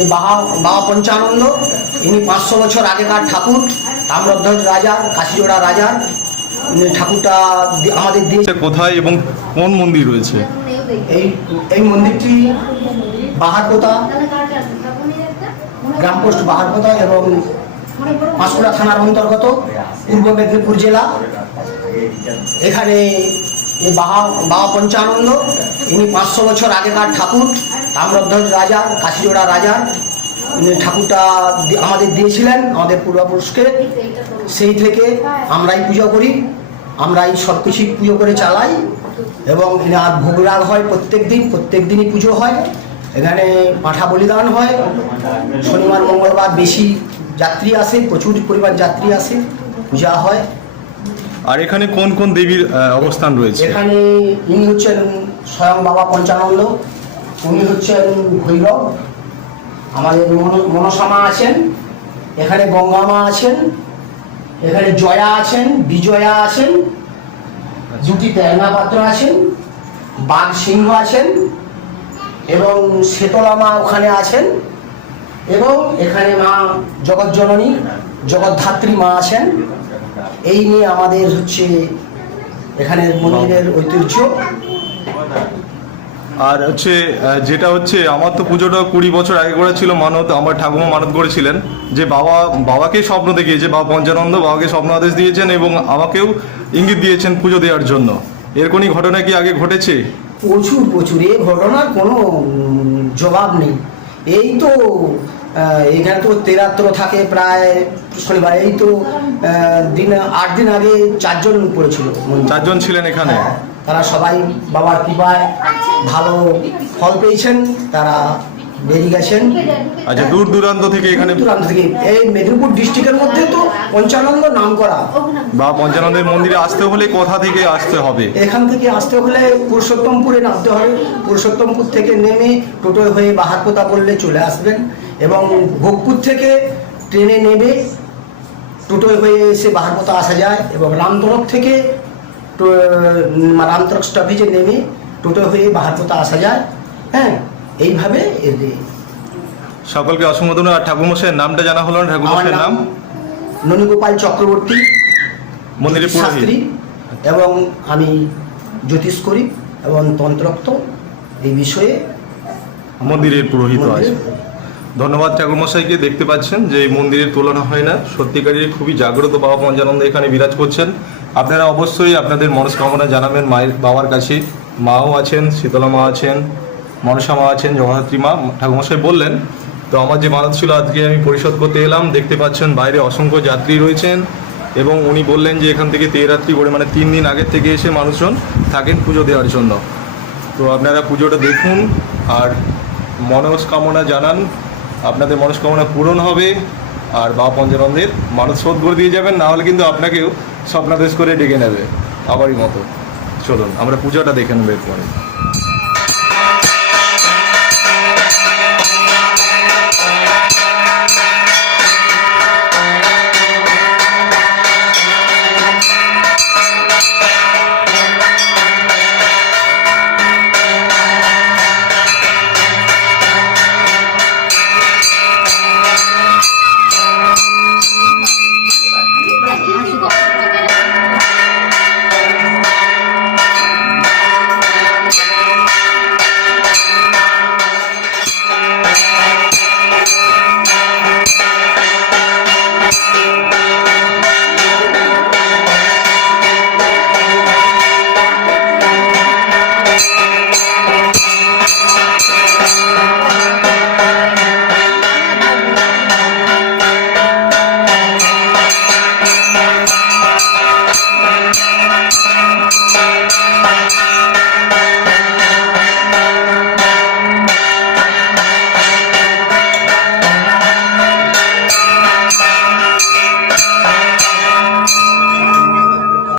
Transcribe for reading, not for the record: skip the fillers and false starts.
এই বাবা পঞ্চানন্দ, ইনি 500 বছর আগেকার ঠাকুর, তাম্রধ্বজ রাজার, কাশিজোড়া রাজার ঠাকুরটা আমাদের দিয়েছে। কোথায় এবং কোন মন্দির রয়েছে? এই মন্দিরটি বাহারপোতা, গ্রাম পোস্ট বাহারপোতা এবং পাঁশকুড়া থানার অন্তর্গত, পূর্ব মেদিনীপুর জেলা। এখানে এই বাবা পঞ্চানন্দ, ইনি 500 বছর আগেকার ঠাকুর, তাম্রধ্বজ রাজার, কাশিজোড়া রাজার ঠাকুরটা আমাদের দিয়েছিলেন আমাদের পূর্বপুরুষকে। সেই থেকে আমরাই পুজো করি, আমরাই সব কিছু পুজো করে চালাই এবং আর ভোগ রাগ হয় প্রত্যেক দিনই পুজো হয়। এখানে পাঁঠা বলিদান হয়, শনিবার মঙ্গলবার বেশি যাত্রী আসে, প্রচুর পরিমাণ যাত্রী আসে, পূজা হয়। আর এখানে কোন কোন দেবীর অবস্থান রয়েছে? এখানে ইনি হচ্ছেন স্বয়ং বাবা পঞ্চানন্দ, উনি হচ্ছেন ভৈরব, আমাদের মনসা মা আছেন, এখানে গঙ্গা মা আছেন, এখানে জয়া আছেন, বিজয়া আছেন, দুটি তেরঙ্গা পাত্র আছেন, বাঘ সিংহ আছেন এবং শীতলা মা ওখানে আছেন এবং এখানে মা জগৎজননী জগদ্ধাত্রী মা আছেন। এই নিয়ে আমাদের হচ্ছে এখানের মন্দিরের ঐতিহ্য। আর হচ্ছে যেটা হচ্ছে আমার তো পুজোটা 20 বছর আগে করা ছিল মানত, আমার ঠাকুমা মানত করেছিলেন যে বাবাকে স্বপ্ন দেখিয়েছে, বাবা পঞ্চানন্দ বাবাকে স্বপ্ন আদেশ দিয়েছেন এবং আমাকেও ইঙ্গিত দিয়েছেন পুজো দেওয়ার জন্য। এর কোনো ঘটনা কি আগে ঘটেছে? প্রচুর এই ঘটনার কোনো জবাব নেই। এই তো এখানে তো তেরাত্র থাকে প্রায় শনিবার, এই তো 8 দিন আগে 4 জন পড়েছিল। 4 জন ছিলেন এখানে? তারা সবাই বাবার কৃপায় ভালো ফল পেয়েছেন, তারা বেরিয়ে গেছেন। আচ্ছা, দূর দূরান্ত থেকে এখানে? দূরান্ত থেকে, এই মেদিনীপুর ডিস্ট্রিক্টের মধ্যে তো পঞ্চানন্দ নাম করা। বা পঞ্চানন্দের মন্দিরে আসতে হলে কোথা থেকে আসতে হবে? এখান থেকে আসতে হলে পুরুষোত্তমপুরে নামতে হবে, পুরুষোত্তমপুর থেকে নেমে টোটোয় হয়ে বাহারপোতা বললে চলে আসবেন এবং ভোগপুর থেকে ট্রেনে নেমে টোটোয় হয়ে এসে বাহারপোতা আসা যায় এবং রামতরফ থেকে রামতরফ স্টপেজে নেমে টোটোয় হয়ে বাহারপোতা আসা যায়। হ্যাঁ, এইভাবে সকলকে অসংখ্য ধন্যবাদ। আর ঠাকুরমশাইয়ের নামটা জানা হলো না? ঠাকুরমশাইয়ের নাম ননীগোপাল চক্রবর্তী, মন্দিরের পুরোহিত, এবং আমি জ্যোতিষ করি এবং তন্ত্রোক্ত এই বিষয়ে মন্দিরের পুরোহিত আছে। ধন্যবাদ ঠাকুরমশাইকে। দেখতে পাচ্ছেন যে এই মন্দিরের তুলনা হয় না, সত্যিকারের খুবই জাগ্রত বাবা পঞ্চানন্দ এখানে বিরাজ করছেন। আপনারা অবশ্যই আপনাদের মনস্কামনা জানাবেন মায়ের বাবার কাছে। মাও আছেন, শীতলা মা আছেন, মনসা মা আছেন, জগদ্ধাত্রী মা ঠাকুরমশাই বললেন। তো আমার যে মানত ছিল আজকে আমি পরিশোধ করতে এলাম। দেখতে পাচ্ছেন বাইরে অসংখ্য যাত্রী রয়েছেন এবং উনি বললেন যে এখান থেকে 13 রাত্রি করে, মানে 3 দিন আগের থেকে এসে মানুষজন থাকেন পুজো দেওয়ার জন্য। তো আপনারা পুজোটা দেখুন আর মনস্কামনা জানান, আপনাদের মনস্কামনা পূরণ হবে আর বাবা পঞ্চানন্দের মানত শোধ করে দিয়ে যাবেন। না হলে কিন্তু আপনাকেও স্বপ্নাদেশ করে ডেকে নেবে আবারই মতো। চলুন আমরা পুজোটা দেখে নেব এরপরে।